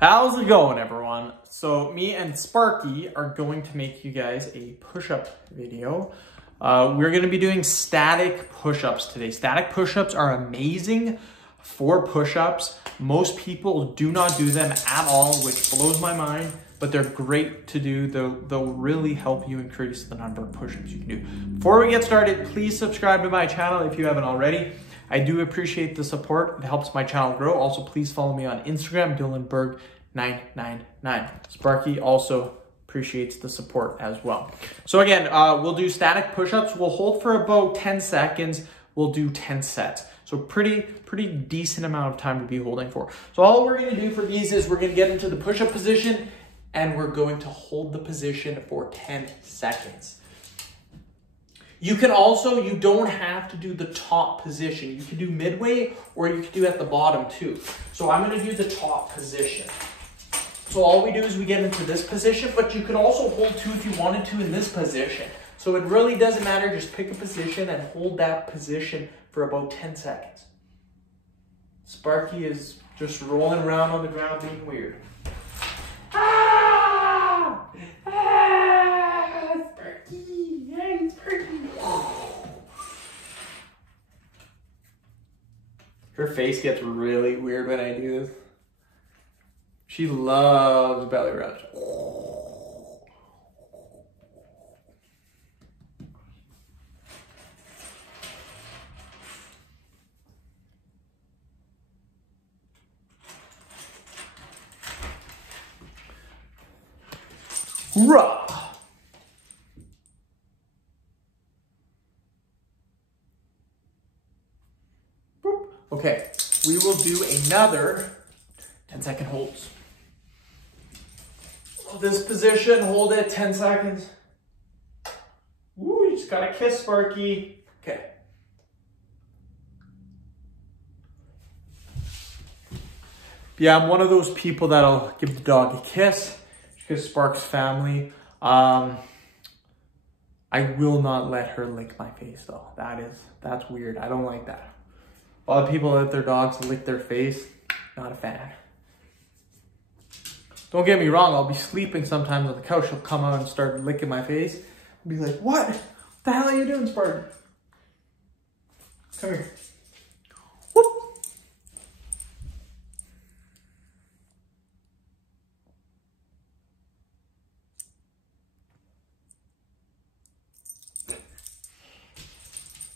How's it going, everyone? So me and Sparky are going to make you guys a push-up video. We're going to be doing static push-ups today. Static push-ups are amazing for push-ups. Most people do not do them at all, which blows my mind, but they're great to do. They'll really help you increase the number of push-ups you can do. Before we get started, please subscribe to my channel if you haven't already. I do appreciate the support. It helps my channel grow. Also, please follow me on Instagram, DylanBerg999. Sparky also appreciates the support as well. So again, we'll do static push-ups. We'll hold for about 10 seconds. We'll do 10 sets. So pretty decent amount of time to be holding for. So all we're gonna do for these is we're gonna get into the push-up position and we're going to hold the position for 10 seconds. You can also, you don't have to do the top position. You can do midway or you can do at the bottom too. So I'm gonna do the top position. So all we do is we get into this position, but you can also hold too if you wanted to in this position. So it really doesn't matter, just pick a position and hold that position for about 10 seconds. Sparky is just rolling around on the ground being weird. Her face gets really weird when I do this. She loves belly rubs. Hoorah! Okay, we will do another 10-second holds. This position, hold it 10 seconds. Woo, you just gotta kiss Sparky. Okay. Yeah, I'm one of those people that'll give the dog a kiss because Spark's family. I will not let her lick my face though. That's weird. I don't like that. A lot of people let their dogs lick their face. Not a fan. Don't get me wrong, I'll be sleeping sometimes on the couch. She'll come out and start licking my face. I'll be like, what the hell are you doing, Sparky? Come here. Whoop.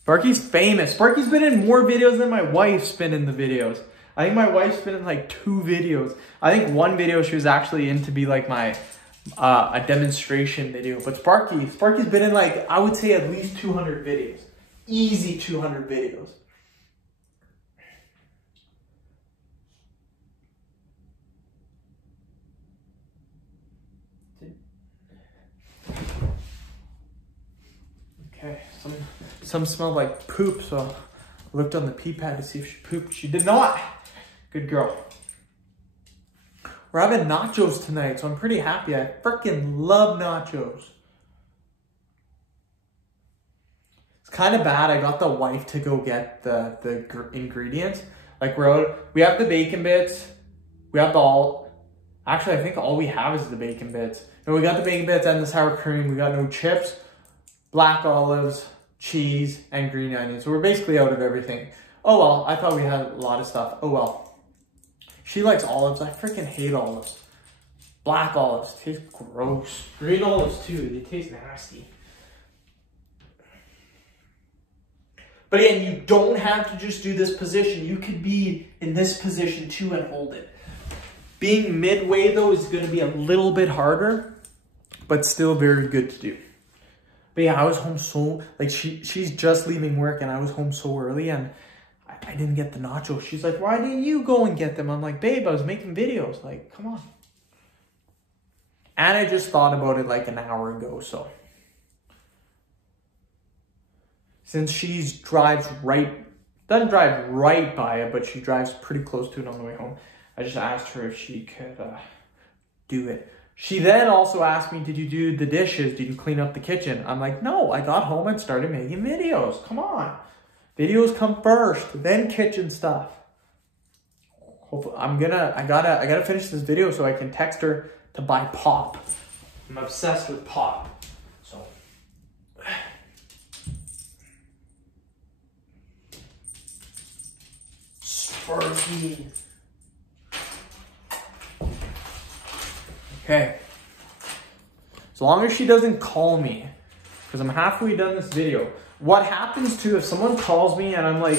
Sparky's famous. Sparky's been in more videos than my wife's been in the videos. I think my wife's been in like 2 videos. I think one video she was actually in to be like my a demonstration video. But Sparky's been in like, I would say at least 200 videos. Easy 200 videos. Okay, some smelled like poop, so I looked on the pee pad to see if she pooped. She did not. Good girl. We're having nachos tonight, so I'm pretty happy. I freaking love nachos. It's kind of bad. I got the wife to go get the ingredients. Like we have the bacon bits. We have actually I think all we have is the bacon bits. And we got the bacon bits and the sour cream. We got no chips, black olives, cheese, and green onions. So we're basically out of everything. Oh well, I thought we had a lot of stuff. Oh well. She likes olives. I freaking hate olives. Black olives taste gross. Green olives too, they taste nasty. But again, you don't have to just do this position. You could be in this position too and hold it. Being midway though is gonna be a little bit harder, but still very good to do. But yeah, I was home so, like she's just leaving work and I was home so early and I didn't get the nachos. She's like, why didn't you go and get them? I'm like, babe, I was making videos. Like, come on. And I just thought about it like an hour ago, so. Since she doesn't drive right by it, but she drives pretty close to it on the way home. I just asked her if she could do it. She then also asked me, did you do the dishes? Did you clean up the kitchen? I'm like, no, I got home and started making videos. Come on. Videos come first, then kitchen stuff. hopefully I gotta finish this video so I can text her to buy pop. I'm obsessed with pop. So Sparky. Okay. As long as she doesn't call me, because I'm halfway done this video. What happens too, if someone calls me and I'm like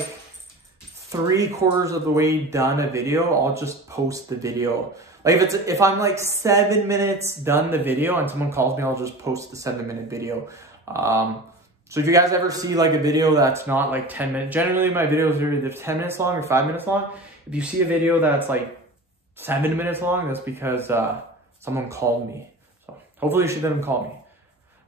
3/4 of the way done a video, I'll just post the video. Like if I'm like 7 minutes done the video and someone calls me, I'll just post the 7-minute video. So if you guys ever see like a video that's not like 10 minutes, generally my videos are either 10 minutes long or 5 minutes long. If you see a video that's like 7 minutes long, that's because someone called me. So hopefully she didn't call me.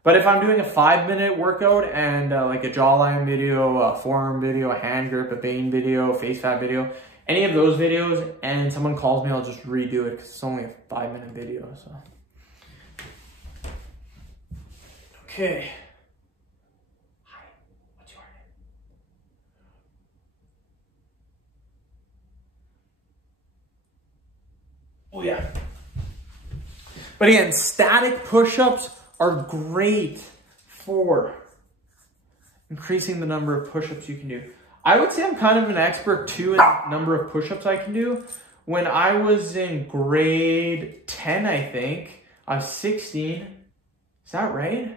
But if I'm doing a 5-minute workout and like a jawline video, a forearm video, a hand grip, a vein video, a face fat video, any of those videos, and someone calls me, I'll just redo it because it's only a 5-minute video. So okay. Hi, what's your name? Oh yeah. But again, static push-ups are great for increasing the number of push-ups you can do. I would say I'm kind of an expert too in the number of push-ups I can do. When I was in grade 10, I think, I was 16. Is that right?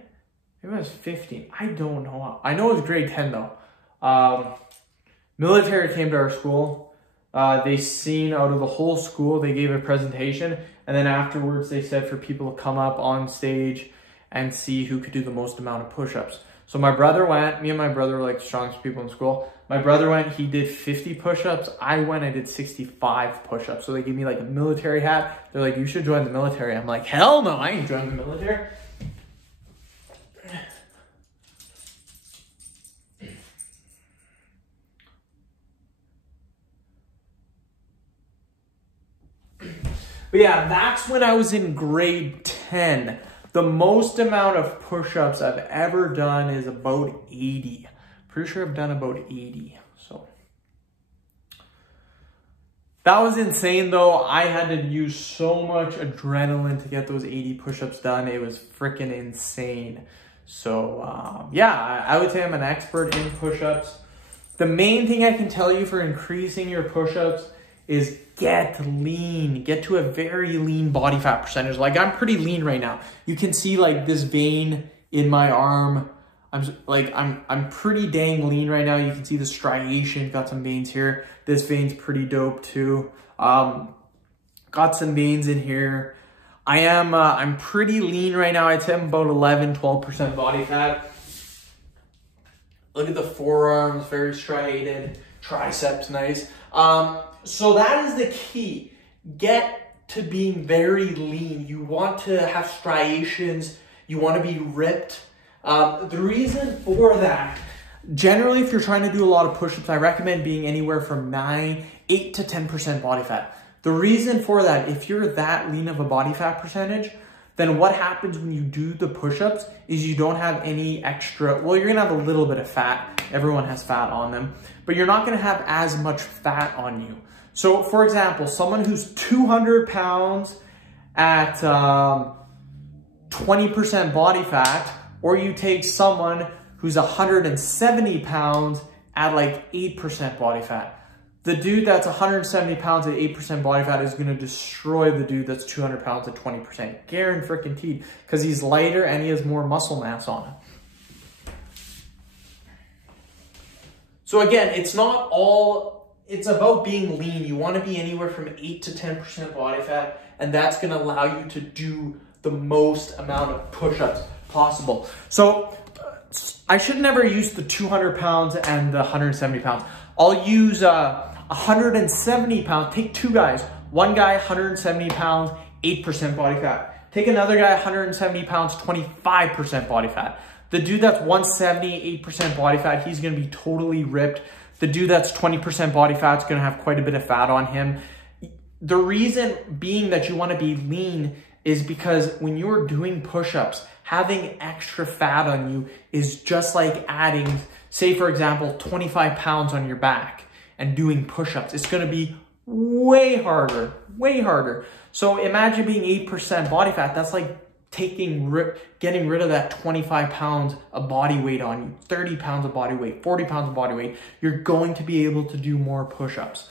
Maybe I was 15. I don't know. I know it was grade 10 though. Military came to our school. They seen out of the whole school, they gave a presentation. And then afterwards they said for people to come up on stage and see who could do the most amount of push-ups. So my brother went, me and my brother were like the strongest people in school. My brother went, he did 50 push-ups. I went, I did 65 push-ups. So they gave me like a military hat. They're like, you should join the military. I'm like, hell no, I ain't joining the military. But yeah, that's when I was in grade 10. The most amount of push-ups I've ever done is about 80. Pretty sure I've done about 80. So that was insane though. I had to use so much adrenaline to get those 80 push-ups done. It was freaking insane. So yeah, I would say I'm an expert in push-ups. The main thing I can tell you for increasing your push-ups is get lean. Get to a very lean body fat percentage. Like I'm pretty lean right now. You can see like this vein in my arm. I'm pretty dang lean right now. You can see the striation, got some veins here. This vein's pretty dope too. Got some veins in here. I'm pretty lean right now. I'd say I'm about 11-12% body fat. Look at the forearms, very striated. Triceps, nice. So that is the key. Get to being very lean. You want to have striations. You want to be ripped. The reason for that, generally if you're trying to do a lot of push-ups, I recommend being anywhere from 8 to 10% body fat. The reason for that, if you're that lean of a body fat percentage, then what happens when you do the push-ups is you don't have any extra, well, you're gonna have a little bit of fat. Everyone has fat on them, but you're not gonna have as much fat on you. So for example, someone who's 200 pounds at 20% body fat, or you take someone who's 170 pounds at like 8% body fat. The dude that's 170 pounds at 8% body fat is gonna destroy the dude that's 200 pounds at 20%. Guaranteed, because he's lighter and he has more muscle mass on him. So again, it's about being lean. You wanna be anywhere from 8 to 10% body fat, and that's gonna allow you to do the most amount of push-ups possible. So I should never use the 200 pounds and the 170 pounds. I'll use 170 pounds. Take two guys. One guy, 170 pounds, 8% body fat. Take another guy, 170 pounds, 25% body fat. The dude that's 170, 8% body fat, he's gonna be totally ripped. The dude that's 20% body fat is gonna have quite a bit of fat on him. The reason being that you wanna be lean is because when you're doing push-ups, having extra fat on you is just like adding, say for example, 25 pounds on your back and doing push-ups. It's gonna be way harder, way harder. So imagine being 8% body fat. That's like getting rid of that 25 pounds of body weight on you, 30 pounds of body weight, 40 pounds of body weight. You're going to be able to do more push-ups.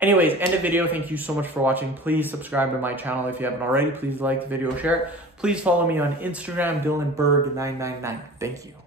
Anyways, end of video. Thank you so much for watching. Please subscribe to my channel if you haven't already. Please like the video, share it. Please follow me on Instagram, DylanBerg999. Thank you.